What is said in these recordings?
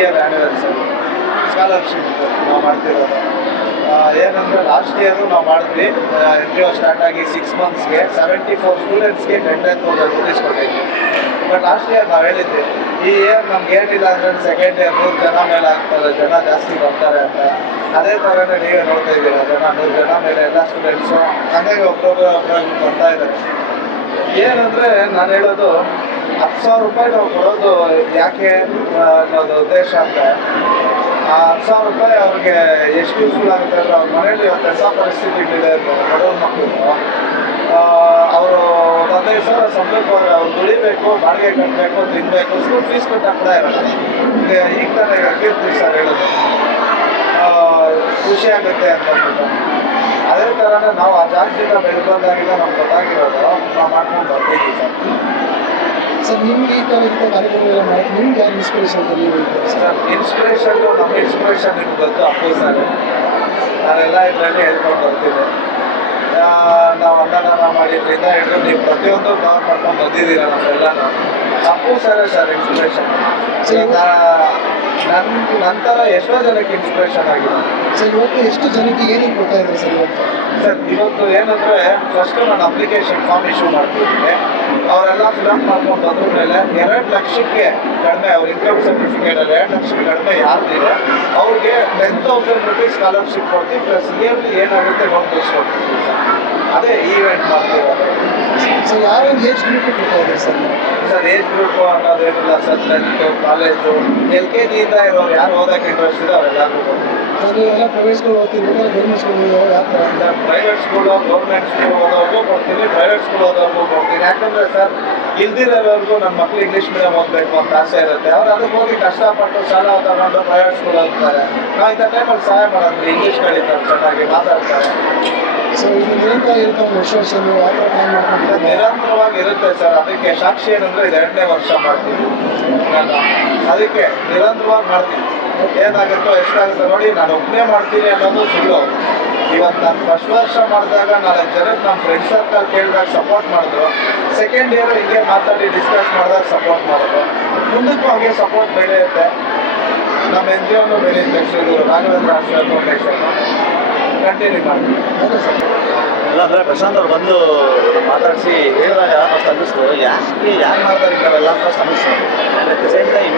Year anniversary scholarship ನಾವು ಮಾಡ್ತಿರೋದು. ಏನಂದರೆ ಲಾಸ್ಟ್ ಇಯರು ನಾವು ಮಾಡಿದ್ವಿ. ಎನ್ ಜಿ ಒ ಸ್ಟಾರ್ಟ್ ಆಗಿ ಸಿಕ್ಸ್ ಮಂತ್ಸ್ಗೆ ಸೆವೆಂಟಿ ಫೋರ್ ಸ್ಟೂಡೆಂಟ್ಸ್ಗೆ ಟೆನ್ ಟೆನ್ ತೌಸಂಡ್ ರುಪೀಸ್ ಕೊಟ್ಟಿದ್ವಿ. ಬಟ್ ಲಾಸ್ಟ್ ಇಯರ್ ನಾವು ಹೇಳಿದ್ವಿ, ಈ ಇಯರ್ ನಮ್ಗೆ ಏನಿಲ್ಲ ಅಂದ್ರೆ ಸೆಕೆಂಡ್ ಇಯರ್ ನೂರು ಜನ ಮೇಲೆ ಆಗ್ತಾರೆ ಜನ ಜಾಸ್ತಿ ಬರ್ತಾರೆ ಅಂತ. ಅದೇ ಥರನೇ ನೀವೇ ನೋಡ್ತಾ ಇದ್ದೀರಾ, ಜನ, ನೂರು ಜನ ಮೇಲೆ ಎಲ್ಲ ಸ್ಟೂಡೆಂಟ್ಸು ಹಂಗಾಗಿ ಒಬ್ಬೊಬ್ಬರು ಒಬ್ಬೊಬ್ರು ಬರ್ತಾ ಇದ್ದಾರೆ. ಏನಂದರೆ ನಾನು ಹೇಳೋದು ಹತ್ತು ಸಾವಿರ ರೂಪಾಯಿ ನಾವು ಕೊಡೋದು ಯಾಕೆ ಅನ್ನೋದು ಉದ್ದೇಶ ಅಂತ. ಆ ಹತ್ತು ಸಾವಿರ ರೂಪಾಯಿ ಅವ್ರಿಗೆ ಎಷ್ಟು ಯೂಸ್ಫುಲ್ ಆಗುತ್ತೆ ಅಂದರೆ ಅವ್ರ ಮನೇಲಿ ಹೊಸ ಪರಿಸ್ಥಿತಿಗಳಿದೆ ಬಡವ್ರ ಮಕ್ಕಳು ಅವರು ಹದಿನೈದು ಸಾವಿರ ಸಂಬಳಕ್ಕೆ ಹೋದ್ರೆ ಅವ್ರು ದುಡಿಬೇಕು, ಬಾಡಿಗೆ ಕಟ್ಟಬೇಕು ತಿನ್ನಬೇಕು ಸ್ಕೂಲ್ ಫೀಸ್ ಕಟ್ಟಕ್ಕೆ ಕೂಡ ಇರಲ್ಲ. ಈಗ ತಾನೇ ಕೀರ್ತಿ ಸರ್ ಹೇಳೋದು. ಖುಷಿ ಆಗುತ್ತೆ ಅಂತ ಅಂದ್ಬಿಟ್ಟು. ಅದೇ ಥರನೇ ನಾವು ಆ ಜಾಗದಿಂದ ಬೆಳೆದು ನಮ್ಗೆ ಗೊತ್ತಾಗಿರೋದು. ನಾವು ಮಾಡ್ಕೊಂಡು ಬರ್ತೀವಿ ಸರ್. ಸರ್ ನಿಮ್ಗೆ ಈ ಥರ ಇಂಥ ಕಾರ್ಯಕ್ರಮಗಳ ಮಾಡಿ ನಿಮ್ಗೆ ಯಾರು ಇನ್ಸ್ಪಿರೇಷನ್ ನೀವು ಸರ್? ಇನ್ಸ್ಪಿರೇಷನ್ ನಮ್ಮ ಇನ್ಸ್ಪಿರೇಷನ್ ನಿಮ್ಗೆ ಬಂತು ಅಪ್ಪು ಸರ್ ನಾನೆಲ್ಲ ಇದರಲ್ಲಿ ಹೇಳ್ಕೊಂಡು ಬರ್ತೀನಿ. ನಾವು ಅನ್ನದಾನ ಮಾಡಿದ್ರಿಂದ ಹಿಡಿದು ನೀವು ಪ್ರತಿಯೊಂದು ಕವರ್ ಮಾಡ್ಕೊಂಡು ಬಂದಿದ್ದೀರ ನಮ್ಮೆಲ್ಲ? ಅಪ್ಪು ಸರ್ ಸರ್ ಇನ್ಸ್ಪಿರೇಷನ್ ನನ್ನ ನಂತರ ಎಷ್ಟೋ ಜನಕ್ಕೆ ಇನ್ಸ್ಪಿರೇಷನ್ ಆಗಿದೆ. ಸರ್ ಇವತ್ತು ಎಷ್ಟು ಜನಕ್ಕೆ ಏನೇನು ಕೊಡ್ತಾ ಇದ್ದಾರೆ ಸರ್ ಇವತ್ತು? ಸರ್ ಇವತ್ತು ಏನಂದ್ರೆ ಫಸ್ಟ್ ನಾನು ಅಪ್ಲಿಕೇಶನ್ ಫಾರ್ಮ್ ಇಶ್ಯೂ ಮಾಡ್ತಿದ್ದೀನಿ. ಅವರೆಲ್ಲ ಫಿಲಪ್ ಮಾಡ್ಕೊಂಡು ಬಂದ ಮೇಲೆ ಎರಡು ಲಕ್ಷಕ್ಕೆ ಕಡಿಮೆ ಅವ್ರ ಇನ್ಕಮ್ ಸರ್ಟಿಫಿಕೇಟ್ ಅಲ್ಲಿ ಎರಡು ಲಕ್ಷಕ್ಕೆ ಕಡಿಮೆ ಯಾರ್ದಿದೆ ಅವ್ರಿಗೆ ಟೆನ್ ತೌಸಂಡ್ ರುಪೀಸ್ ಸ್ಕಾಲರ್ಶಿಪ್ ಕೊಡ್ತೀವಿ ಪ್ಲಸ್ ಇಯರ್ಲಿ ಏನಾಗುತ್ತೆ ಲೋನ್ ಸರ್ ಅದೇ ಈವೆಂಟ್ ಮಾಡ್ತೀವಿ ಸೊ ಯಾವ age group sir? Sir age group ಅನ್ನೋದೇನಿಲ್ಲ sir tenth college L K ಜಿಯಿಂದ ಇರೋರು ಯಾರು ಓದಕ್ಕೆ ಇಂಟ್ರೆಸ್ಟ್ ಇದೆ ಅವರೆಲ್ಲರಿಗೂ ಸರ್ ನೀವೆಲ್ಲ ಪ್ರೈವೇಟ್ ಸ್ಕೂಲ್ ಓದ್ತಿದ್ದೀರಾ ಗೌರ್ಮೆಂಟ್ ಸ್ಕೂಲ್ ಯಾವ ಥರ? ಪ್ರೈವೇಟ್ ಸ್ಕೂಲು ಗೌರ್ಮೆಂಟ್ ಸ್ಕೂಲ್ ಓದೋರ್ಗೂ ಕೊಡ್ತೀನಿ. ಪ್ರೈವೇಟ್ ಸ್ಕೂಲ್ ಓದೋರ್ಗೂ ಕೊಡ್ತೀನಿ. ಯಾಕಂದ್ರೆ ಸರ್ ಇಲ್ದಿರೋರ್ಗೂ ನಮ್ಮ ಮಕ್ಳು ಇಂಗ್ಲೀಷ್ ಮೀಡಿಯಂ ಓದಬೇಕು ಅಂತ ಆಸೆ ಇರುತ್ತೆ. ಅವ್ರು ಅದಕ್ಕೆ ಹೋಗಿ ಕಷ್ಟಪಟ್ಟು ಸಾಲ ತಗೊಂಡು ಪ್ರೈವೇಟ್ ಸ್ಕೂಲ್ ಓದ್ತಾರೆ ನಾವು ಇಂಥ ಟೈಮಲ್ಲಿ ಸಹಾಯ ಮಾಡೋದು ಇಂಗ್ಲೀಷ್ ಕಲಿತಾರೆ ಚೆನ್ನಾಗಿ ಮಾತಾಡ್ತಾರೆ. ಸೊ ಇದು ನಿರಂತರ ಇರುತ್ತೆ ಒಂದು ವರ್ಷ ವರ್ಷ ನೀವು ಯಾವ ಥರ ಪ್ಲಾನ್ ಇದು ನಿರಂತರವಾಗಿ ಇರುತ್ತೆ ಸರ್ ಅದಕ್ಕೆ ಸಾಕ್ಷಿ ಏನಂದ್ರೆ ಇದು ಎರಡನೇ ವರ್ಷ ಮಾಡ್ತೀನಿ ಅದಕ್ಕೆ ನಿರಂತರವಾಗಿ ಮಾಡ್ತೀನಿ ಏನಾಗುತ್ತೋ ಎಷ್ಟಾಗುತ್ತೋ ನೋಡಿ, ನಾನು ಒಬ್ಬನೇ ಮಾಡ್ತೀನಿ ಅನ್ನೋದು ಸುಳ್ಳು. ಇವತ್ತು ನಾನು ಫಸ್ಟ್ ವರ್ಷ ಮಾಡಿದಾಗ ನಾಲ್ಕು ಜನಕ್ಕೆ ನಮ್ಮ ಫ್ರೆಂಡ್ ಸರ್ಕಲ್ ಕೇಳಿದಾಗ ಸಪೋರ್ಟ್ ಮಾಡಿದ್ರು. ಸೆಕೆಂಡ್ ಇಯರ್ ಹಿಂಗೆ ಮಾತಾಡಿ ಡಿಸ್ಕಸ್ ಮಾಡಿದಾಗ ಸಪೋರ್ಟ್ ಮಾಡಿದ್ರು. ಮುಂದಕ್ಕೂ ಹಾಗೆ ಸಪೋರ್ಟ್ ಬೆಳೆಯುತ್ತೆ. ನಮ್ಮ ಎನ್ ಜಿ ಒನು ಬೆಳೆಯುತ್ತೆ ಶ್ರೀ ರಾಘವೇಂದ್ರ ಆಶ್ರಯ ಫೌಂಡೇಶನ್ ಕಂಟಿನ್ಯೂ ಮಾಡ್ತೀವಿ ಹೌದಾ ಸರ್ ಇಲ್ಲ, ಅಂದರೆ ಪ್ರಶಾಂತ್ ಅವ್ರು ಬಂದು ಮಾತಾಡಿಸಿ ಹೇಳಿದಾಗ ಫಸ್ಟ್ ಅನ್ನಿಸ್ತು? ಯಾಕೆ ಯಾರು ಮಾಡ್ತಾರೆ ಇದ್ದಾರೆಲ್ಲ ಫಸ್ಟ್ ಅನ್ನಿಸ್ತು? ಅಟ್ ದ ಸೇಮ್ ಟೈಮ್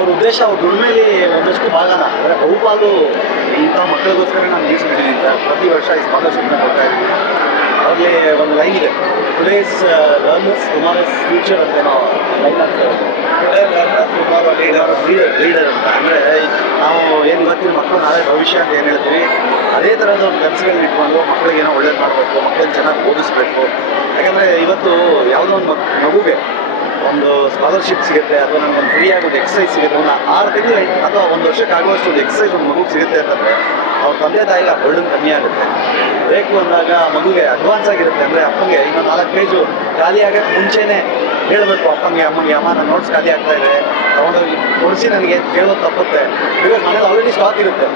ಅವ್ರ ಉದ್ದೇಶ, ಅವ್ರ ದುಡಿಮೆಲಿ ಒಂದಷ್ಟು ಭಾಗನ ಅಂದರೆ ಬಹುಪಾಲು ಇಂಥ ಮಕ್ಕಳಿಗೋಸ್ಕರ ನಾನು ಮೀಸಲಿದ್ದೀನಿ ಅಂತ ಪ್ರತಿ ವರ್ಷ ಈ ಸ್ಕಾಲರ್ಶಿಪ್ನ ಕೊಡ್ತಾ ಇದ್ದೀನಿ. ಅವ್ರಲ್ಲಿ ಒಂದು ಲೈನ್ ಇದೆ. ಟುಡೇಸ್ ಲರ್ನರ್ಸ್ ಟುಮಾರೋಸ್ ಫ್ಯೂಚರ್ ಅಂತ ನಾವು line today learners tomorrow leader leader leader ಅಂತ. ಅಂದರೆ, ನಾವು ಏನು ಗೊತ್ತಿಲ್ಲ, ಮಕ್ಕಳು ನಾಳೆ ಭವಿಷ್ಯ ಅಂತ ಏನು ಹೇಳ್ತೀವಿ. ಅದೇ ಥರದ ಒಂದು ಕನಸುಗಳನ್ನ ಇಟ್ಕೊಂಡು ಮಕ್ಕಳಿಗೆ ಏನೋ ಒಳ್ಳೇದು ಮಾಡಬೇಕು, ಮಕ್ಕಳನ್ನ ಚೆನ್ನಾಗಿ ಓದಿಸ್ಬೇಕು. ಯಾಕಂದರೆ ಇವತ್ತು ಯಾವುದೋ ಒಂದು ಮಗುಗೆ ಒಂದು ಸ್ಕಾಲರ್ಶಿಪ್ ಸಿಗುತ್ತೆ ಅಥವಾ ಒಂದು ಫ್ರೀ ಆಗೋದು ಎಕ್ಸಸೈಸ್ ಸಿಗುತ್ತೆ. ಒಂದು ಆರು ತಿಂಗಳು ಅಥವಾ ಒಂದು ವರ್ಷಕ್ಕೆ ಆಗುವಷ್ಟು ಒಂದು ಎಕ್ಸಸೈಸ್ ಒಂದು ಮಗುಗೆ ಸಿಗುತ್ತೆ ಅಂತಂದರೆ, ಅವ್ರ ತಂದೆ ತಾಯಿಗೆ ಆ ಬರ್ಡನ್ ಕಮ್ಮಿ ಆಗುತ್ತೆ. ಬೇಕು ಅಂದಾಗ ಮಗುಗೆ ಅಡ್ವಾನ್ಸ್ ಆಗಿರುತ್ತೆ ಅಂದರೆ ಅಪ್ಪಂಗೆ ಇನ್ನೊಂದು ನಾಲ್ಕು ಪೇಜು ಖಾಲಿ ಆಗೋಕ್ಕೆ ಮುಂಚೆನೇ ಹೇಳಬೇಕು ಅಪ್ಪಂಗೆ ಅಮ್ಮನಿಗೆ ಅಮ್ಮ, ನನ್ನ ನೋಟ್ಸ್ ಖಾಲಿ ಆಗ್ತಾ ಇದೆ. ತಗೊಂಡೋಗಿ ಕೊಡಿಸಿ ನನಗೆ ಕೇಳೋದು ತಪ್ಪುತ್ತೆ. ಬಿಕಾಸ್ ಮನೇಲಿ ಆಲ್ರೆಡಿ ಸ್ಟಾಕ್ ಇರುತ್ತೆ.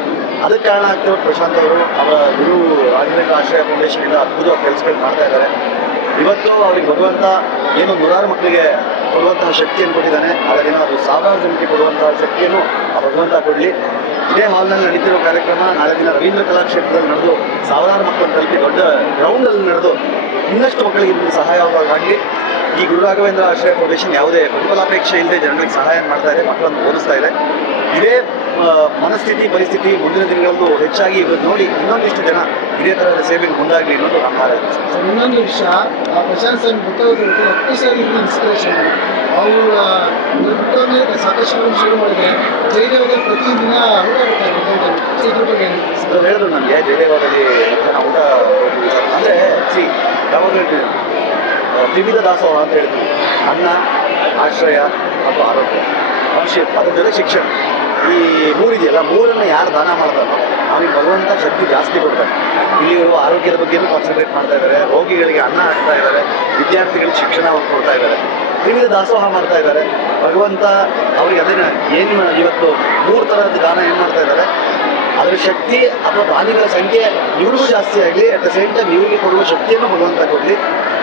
ಅದಕ್ಕೆ ಕಾರಣ ಆಗ್ತಿರೋ ಪ್ರಶಾಂತ್ ಅವರು, ಅವರ ಗುರು ಆಧುನಿಕ ಆಶ್ರಯ ಫೌಂಡೇಶನಿಂದ ಅದ್ಭುತವಾಗಿ ಕೆಲಸಗಳು ಮಾಡ್ತಾ ಇದ್ದಾರೆ. ಇವತ್ತು ಅವ್ರಿಗೆ ಭಗವಂತ ಏನು ನೂರಾರು ಮಕ್ಕಳಿಗೆ ಕೊಡುವಂತಹ ಶಕ್ತಿಯನ್ನು ಕೊಟ್ಟಿದ್ದಾನೆ. ಹಾಗಾಗಿ ಅದು ಸಾವಿರಾರು ಜನಕ್ಕೆ ಕೊಡುವಂತಹ ಶಕ್ತಿಯನ್ನು ಆ ಭಗವಂತ ಕೊಡಲಿ. ಇದೇ ಹಾಲ್ನಲ್ಲಿ ನಡೀತಿರುವ ಕಾರ್ಯಕ್ರಮ ನಾಳೆ ದಿನ ರವೀಂದ್ರ ಕಲಾಕ್ಷೇತ್ರದಲ್ಲಿ ನಡೆದು ಸಾವಿರಾರು ಮಕ್ಕಳನ್ನು ತಲುಪಿ ದೊಡ್ಡ ಗ್ರೌಂಡಲ್ಲಿ ನಡೆದು ಇನ್ನಷ್ಟು ಮಕ್ಕಳಿಗೆ ಇದನ್ನು ಸಹಾಯವಾಗಲಿ ಈ ಗುರು ರಾಘವೇಂದ್ರ ಆಶ್ರಯ ಫೌಂಡೇಶನ್ ಯಾವುದೇ ಪ್ರತಿಫಲಾಪೇಕ್ಷೆ ಇಲ್ಲದೆ ಜನಗಳಿಗೆ ಸಹಾಯ ಮಾಡ್ತಾ ಇದೆ, ಮಕ್ಕಳನ್ನು ಓದಿಸ್ತಾ ಇದೆ. ಇದೇ ಮನಸ್ಥಿತಿ ಪರಿಸ್ಥಿತಿ ಮುಂದಿನ ದಿನಗಳಲ್ಲೂ ಹೆಚ್ಚಾಗಿ ಇವತ್ತು ನೋಡಿ ಇನ್ನೊಂದಿಷ್ಟು ಜನ ಇದೇ ತರಹದ ಸೇವೆಗೆ ಮುಂದಾಗಲಿ ಅನ್ನೋದು ನಮ್ಮ ಹಾರೈಕೆ ಇನ್ನೊಂದು ವಿಷಯ ಆ ಪ್ರಶಾಂತ್ ಸರ್ ಗೊತ್ತಾಗುತ್ತೆ ಹತ್ತು ಸಾರಿ ಇದು ಇನ್ಸ್ಪಿರೇಷನ್ ಅವರು. ಮೇಲೆ ಸಾಕಷ್ಟು ಶುರು ಮಾಡಿದೆ ಜಯದೇವದ ಪ್ರತಿದಿನ ಹೇಳಿದ್ರು ನನಗೆ ಜಯದೇವದಲ್ಲಿ ಜನ ಊಟ ಅಂದರೆ ಸಿ ಯಾವಾಗ ಹೇಳ್ತೀವಿ ತ್ರಿವಿಧ ದಾಸೋಹ ಅಂತ ಹೇಳಿದ್ರು ಅನ್ನ ಆಶ್ರಯ ಮತ್ತು ಆರೋಗ್ಯ. ಅಂಶ ಅದ್ರ ಜೊತೆ ಶಿಕ್ಷಣ. ಈ ಮೂರಿದೆಯಲ್ಲ ಮೂರನ್ನು ಯಾರು ದಾನ ಮಾಡ್ತಾರೋ ಅವ್ರಿಗೆ ಭಗವಂತ ಶಕ್ತಿ ಜಾಸ್ತಿ ಕೊಡ್ತಾರೆ. ಇಲ್ಲಿ ಇವರು ಆರೋಗ್ಯದ ಬಗ್ಗೆನೂ ಕಾನ್ಸಂಟ್ರೇಟ್ ಮಾಡ್ತಾ ಇದ್ದಾರೆ. ರೋಗಿಗಳಿಗೆ ಅನ್ನ ಹಾಕ್ತಾ ಇದ್ದಾರೆ. ವಿದ್ಯಾರ್ಥಿಗಳಿಗೆ ಶಿಕ್ಷಣ ಕೊಡ್ತಾ ಇದ್ದಾರೆ. ತ್ರಿವಿಧ ದಾಸೋಹ ಮಾಡ್ತಾ ಇದ್ದಾರೆ. ಭಗವಂತ ಅವರಿಗೆ ಅದನ್ನ ಏನು ಇವತ್ತು ಮೂರು ಥರದ ದಾನ ಏನು ಮಾಡ್ತಾ ಇದ್ದಾರೆ? ಅದರ ಶಕ್ತಿ ಅಥವಾ ದಾನಿಗಳ ಸಂಖ್ಯೆ ಇವ್ರಿಗೂ ಜಾಸ್ತಿ ಆಗಲಿ ಅಟ್ ದ ಸೇಮ್ ಟೈಮ್ ಇವರಿಗೆ ಕೊಡುವ ಶಕ್ತಿಯನ್ನು ಭಗವಂತ ಕೊಡಲಿ.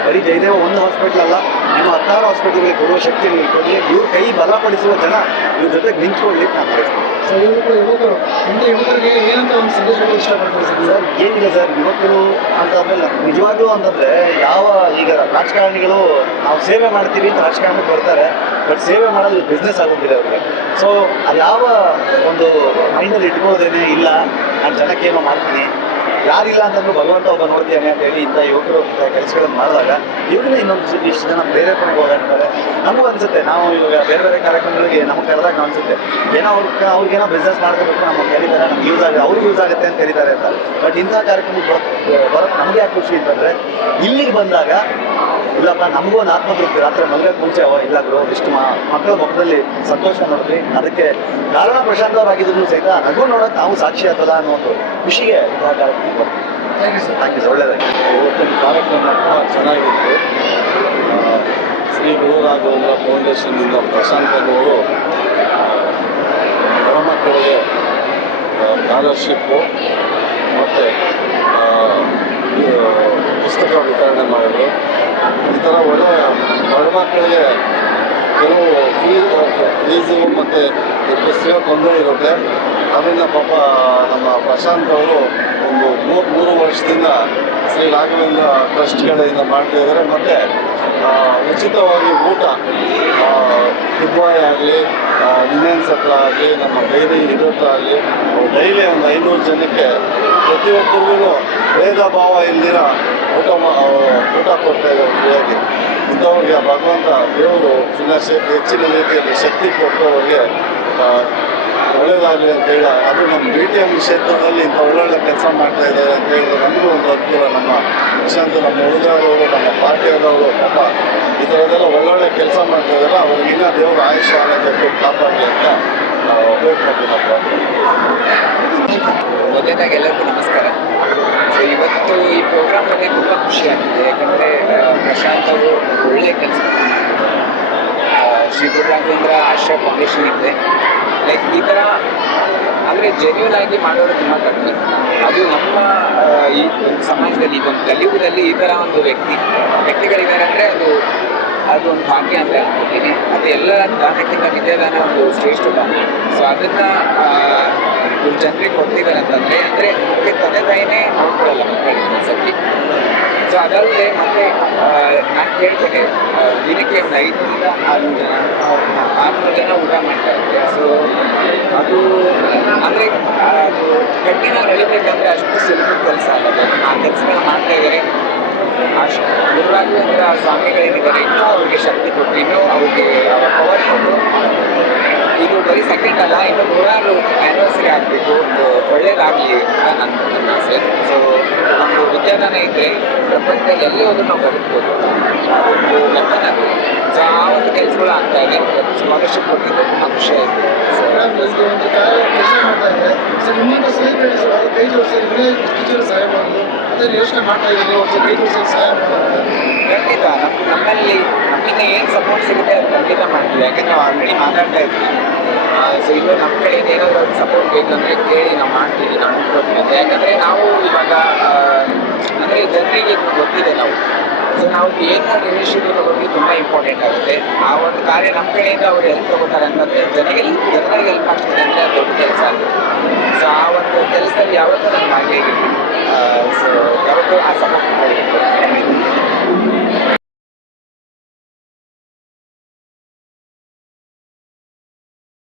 ಬರೀ ಜಯದೇವ ಒಂದು ಹಾಸ್ಪಿಟಲ್ ಅಲ್ಲ ನಿಮ್ಮ ಹತ್ತಾರು ಹಾಸ್ಪಿಟಲ್ಗಳಿಗೆ ಕೊಡುವ ಶಕ್ತಿ ನೀವು ಕೊಡಿ ಇವ್ರ ಕೈ ಬಲಪಡಿಸುವ ಜನ ಇವ್ರ ಜೊತೆಗೆ ನಿಂತ್ಕೊಳ್ಳಿ ನಾನು ಬಯಸ್ತೀನಿ ಸೊ ಯುವಕರು ಯುವಕರು. ಇಂಥ ಯುವಕರಿಗೆ ಏನಂತ ಒಂದು ಸಂದೇಶ ಇಷ್ಟಪಡ್ತಾರೆ ಸರ್? ಸರ್ ಏನಿಲ್ಲ ಸರ್. ಯುವಕರು ಅಂತಾದ್ಮೇಲೆ ನಿಜವಾಗ್ಲೂ ಅಂತಂದ್ರೆ ಯಾವ ಈಗ ರಾಜಕಾರಣಿಗಳು ನಾವು ಸೇವೆ ಮಾಡ್ತೀವಿ ಅಂತ ರಾಜಕಾರಣಕ್ಕೆ ಬರ್ತಾರೆ ಬಟ್ ಸೇವೆ ಮಾಡೋದು ಬಿಸ್ನೆಸ್ ಆಗೋದಿಲ್ಲ ಅವ್ರಿಗೆ. ಸೊ ಅದು ಯಾವ ಒಂದು ಮೈಂಡಲ್ಲಿ ಇಟ್ಕೊಳ್ಳೋದೇನೆ ಇಲ್ಲ ನಾನು ಜನಕ್ಕೆ ಏನೋ ಮಾಡ್ತೀನಿ ಯಾರಿಲ್ಲ ಅಂತಂದ್ರೂ ಭಗವಂತ ಒಬ್ಬ ನೋಡ್ತೇನೆ ಅಂತ ಹೇಳಿ ಇಂಥ ಯುವಕರು ಇಂಥ ಕೆಲಸಗಳನ್ನು ಮಾಡಿದಾಗ ಇವ್ರನ್ನ ಇನ್ನೊಂದು ಇಷ್ಟು ಜನ ಪ್ರೇರೇಪಣೆಗೆ ಹೋಗ್ತಾರೆ ನಮಗೂ ಅನ್ಸುತ್ತೆ, ನಾವು ಇವಾಗ ಬೇರೆ ಬೇರೆ ಕಾರ್ಯಕ್ರಮಗಳಿಗೆ ನಮ್ಗೆ ಕರೆದಾಗ ಅನ್ಸುತ್ತೆ ಏನೋ ಅವ್ರಿಗೆ ಅವ್ರಿಗೇನೋ ಬಿಸ್ನೆಸ್ ಮಾಡ್ಕೋಬೇಕು ನಮಗೆ ಕರೀತಾರೆ ನಮ್ಗೆ ಯೂಸ್ ಆಗುತ್ತೆ ಅವ್ರಿಗೆ ಯೂಸ್ ಆಗುತ್ತೆ ಅಂತ ಕರೀತಾರೆ ಅಂತ. ಬಟ್ ಇಂಥ ಕಾರ್ಯಕ್ರಮಕ್ಕೆ ಬರೋ ಬರೋಕ್ಕೆ ನಮಗೆ ಯಾಕೆ ಖುಷಿ ಅಂತಂದರೆ, ಇಲ್ಲಿಗೆ ಬಂದಾಗ ಇಲ್ಲಪ್ಪ ನಮಗೂ ಒಂದು ಆತ್ಮತೃಪ್ತಿ. ರಾತ್ರಿ ಮಲ್ಗಕ್ಕೆ ಮುಂಚೆ ಅವ ಇಲ್ಲ ಗುರು ಇಷ್ಟು ಮಕ್ಕಳ ಮುಖದಲ್ಲಿ ಸಂತೋಷ ನೋಡಿದ್ವಿ ಅದಕ್ಕೆ ಕಾರಣ ಪ್ರಶಾಂತ್ ಅವರಾಗಿದ್ರು ಸಹಿತ ನಗು ನೋಡೋಕೆ ನಾವು ಸಾಕ್ಷಿ ಆಗ್ತದ ಅನ್ನೋ ಒಂದು ಖುಷಿಗೆ thank you sir thank you ಇವತ್ತಿನ ಕಾರ್ಯಕ್ರಮ ತುಂಬ ಚೆನ್ನಾಗಿತ್ತು. ಶ್ರೀ ಗುರುರಾಘವೇಂದ್ರ ಫೌಂಡೇಶನ್ನಿಂದ ಪ್ರಶಾಂತ್ ಅವರು ಮಕ್ಕಳಿಗೆ ಸ್ಕಾಲರ್ಶಿಪ್ಪು ಮತ್ತು ಪುಸ್ತಕ ವಿತರಣೆ ಮಾಡಿದರು. ಈ ಥರ ಒಳ್ಳೆಯ ಹೆಣ್ಮಕ್ಕಳಿಗೆ ಕೆಲವು ಫೀಸ್ ಮತ್ತು ಪುಸ್ತಕ ತೊಂದರೆ ಇರುತ್ತೆ. ಅದರಿಂದ ಪಾಪ ನಮ್ಮ ಪ್ರಶಾಂತ್ ಅವರು ಒಂದು ಮೂರು ಮೂರು ವರ್ಷದಿಂದ ಶ್ರೀ ರಾಘವೇಂದ್ರ ಟ್ರಸ್ಟ್ ಕಡೆಯಿಂದ ಮಾಡ್ತಾ ಇದ್ದಾರೆ ಮತ್ತು ಉಚಿತವಾಗಿ ಊಟ ಕಿದ್ವಾಯ ಆಗಲಿ ಇಂಡಿಯನ್ಸ್ ಹತ್ರ ಆಗಲಿ, ನಮ್ಮ ಡೈರಿ ಇದ್ರ ಆಗಲಿ ಡೈಲಿ ಒಂದು ಐನೂರು ಜನಕ್ಕೆ ಪ್ರತಿಯೊಬ್ಬರಿಗೂ ಭೇದ ಭಾವ ಇಲ್ದಿರ ಊಟ ಊಟ ಕೊಡ್ತಾ ಇದ್ದಾರೆ ಫ್ರೀಯಾಗಿ. ಇಂಥವ್ರಿಗೆ ಭಗವಂತ ದೇವರು ಇನ್ನ ಹೆಚ್ಚಿನ ರೀತಿಯಲ್ಲಿ ಶಕ್ತಿ ಕೊಟ್ಟವ್ರಿಗೆ ಒಳ್ಳೇದಾಗಲಿ ಅಂತ ಹೇಳಿ ಅದು ನಮ್ಮ ಬಿ ಟಿ ಎಂ ಕ್ಷೇತ್ರದಲ್ಲಿ ಇಂಥ ಒಳ್ಳೊಳ್ಳೆ ಕೆಲಸ ಮಾಡ್ತಾ ಇದ್ದಾರೆ ಅಂತ ಹೇಳಿದ್ರೆ ನಮಗೂ ಒಂದು ಅದ್ಭುತ ನಮ್ಮ ಪ್ರಶಾಂತ್ ನಮ್ಮ ಹುಡುಗರವರು ನಮ್ಮ ಪಾರ್ಟಿಯವರು ಪಾಪ ಈ ಥರದ್ದೆಲ್ಲ ಒಳ್ಳೊಳ್ಳೆ ಕೆಲಸ ಮಾಡ್ತಾ ಇದ್ದಾರೆ. ಅವ್ರಿಗಿನ್ನ ದೇವರು ಆಯುಷ್ಯ ಆರೋಗ್ಯಕ್ಕೆ ಕಾಪಾಡಲಿ ಅಂತ ಬೇಡ್ಕೊಳ್ತೀನಪ್ಪ ಮೊದಲನೇದಾಗಿ ಎಲ್ಲರಿಗೂ ನಮಸ್ಕಾರ. ಇವತ್ತು ಈ ಪ್ರೋಗ್ರಾಮಲ್ಲಿ ತುಂಬ ಖುಷಿ ಆಗ್ತಿದೆ ಯಾಕಂದರೆ ಪ್ರಶಾಂತ್ ಅವರು ಒಳ್ಳೆ ಕೆಲಸ ಶ್ರೀ ಗುರು ರಾಘವೇಂದ್ರ ಆಶ್ರಯ ಫೌಂಡೇಶನ್ ಇದೆ. ಲೈಕ್ ಈ ಥರ ಅಂದರೆ ಜೆನ್ಯೂನ್ ಆಗಿ ಮಾಡೋರು ತುಂಬ ಕಡಿಮೆ. ಅದು ನಮ್ಮ ಈ ಒಂದು ಸಮಾಜದಲ್ಲಿ ಒಂದು ಕಲಿಯುಗದಲ್ಲಿ ಈ ಥರ ಒಂದು ವ್ಯಕ್ತಿ, ವ್ಯಕ್ತಿಗಳಿದ್ದಾರೆ ಅಂದರೆ ಅದು ಅದು ಒಂದು ಭಾಗ್ಯ ಅಂತ ಅನ್ಕೋತೀನಿ ಅದು ಎಲ್ಲ ದಾನಕ್ಕಿಂತ ವಿದ್ಯಾದಾನ ಒಂದು ಶ್ರೇಷ್ಠ ಸೊ ಅದನ್ನ ಇವ್ರು ಜನರಿಗೆ ಕೊಡ್ತಿದ್ದಾರೆ ಅಂತಂದ್ರೆ, ಅಂದ್ರೆ ಅವ್ರಿಗೆ ತಂದೆ ತಾಯಿನೇ ನೋಡ್ಕೊಳ್ಳಲ್ಲ ಮಕ್ಕಳಿಗೆ ಒಂದ್ಸತಿ ಸೊ ಅದಲ್ಲದೆ ಮತ್ತೆ ನಾನು ಕೇಳ್ತೇನೆ ದಿನಕ್ಕೆ ಒಂದು ಐದರಿಂದ ಆರುನೂರು ಜನ ಆರುನೂರು ಜನ ಊಟ ಮಾಡ್ತಾ ಇದ್ದಾರೆ ಸೊ ಅದು, ಅಂದರೆ ಅದು ಕಟ್ಟಿನ ನಡಿಬೇಕಂದ್ರೆ ಅಷ್ಟು ಸುಲಭದ ಕೆಲಸ ಅಲ್ಲ. ಆ ಕೆಲಸಗಳು ಮಾಡ್ತಾ ಇದ್ದಾರೆ. ಅಷ್ಟು ಗುರುರಾಘವೇಂದ್ರ ಸ್ವಾಮಿಗಳೇನಿದ್ದಾರೆ ಇನ್ನೂ ಅವ್ರಿಗೆ ಶಕ್ತಿ ಕೊಟ್ಟು ಇನ್ನೂ ಅವ್ರಿಗೆ ಪವರ್ ಕೊಟ್ಟು. ಇದು ಬರೀ ಸೆಕೆಂಡ್ ಅಲ್ಲ, ಇನ್ನು ನೂರಾರು ಆ್ಯನಿವರ್ಸರಿ ಆಗಬೇಕು, ಒಂದು ಒಳ್ಳೆಯದಾಗಲಿ ಅಂತ ನನ್ನ ಆಸೆ. ಸೊ ಇದ್ರೆ ಪ್ರಪಂಚ ಎಲ್ಲಿ ಹೋದ್ರೂ ನಾವು ಬದುಕ್ಬೋದು. ಒಂದು ಸೊ ಆ ಒಂದು ಕೆಲಸಗಳು ಆಗ್ತಾ ಇದೆ ಸ್ಕಾಲರ್ಶಿಪ್ ಕೊಟ್ಟಿದ್ದು ತುಂಬ ಖುಷಿ ಆಯಿತು ಖಂಡಿತ. ನಮ್ಮ ನಮ್ಮಲ್ಲಿ ನಮ್ಮಿಂದ ಏನು ಸಪೋರ್ಟ್ ಸಿಗುತ್ತೆ ಅದು ಖಂಡಿತ ಮಾಡ್ತೀವಿ. ಯಾಕಂದ್ರೆ ನಾವು ಆಲ್ರೆಡಿ ಮಾತಾಡ್ತಾ ಇದ್ವಿ ಸೊ ಇನ್ನು ನಮ್ಮ ಕಡೆಯಿಂದ ಏನಾದರೂ ಸಪೋರ್ಟ್ ಬೇಕಂದ್ರೆ ಕೇಳಿ ನಾವು ಮಾಡ್ತೀವಿ, ನಾವು ಅಂತ. ಯಾಕಂದರೆ ನಾವು ಇವಾಗ ಅಂದರೆ ಜನರಿಗೆ ಈಗ ಗೊತ್ತಿದೆ ನಾವು. ಸೊ ನಾವು ಏನೋ ಇನಿಷಿಯೇಟಿವ್ ತಗೊಂಡು ತುಂಬ ಇಂಪಾರ್ಟೆಂಟ್ ಆಗುತ್ತೆ. ಆ ಒಂದು ಕಾರ್ಯ ನಮ್ಮ ಕಡೆಯಿಂದ ಅವ್ರು ಹೆಲ್ಪ್ ತಗೋತಾರೆ ಅಂತಂದರೆ ಜನರಿಗೆ ಜನರಿಗೆ ಹೆಲ್ಪ್ ಆಗ್ತದೆ ಅಂದರೆ ಅದು ದೊಡ್ಡ ಕೆಲಸ ಆಗುತ್ತೆ ಸೊ ಆ ಒಂದು ಕೆಲಸದಲ್ಲಿ ಯಾವತ್ತೂ ನಾನು ಭಾಗಿಯಾಗಿದ್ದೀನಿ ಸೊ ಯಾವತ್ತೂ ಆ ಸಪೋರ್ಟ್ ಮಾಡಿದ್ದೀನಿ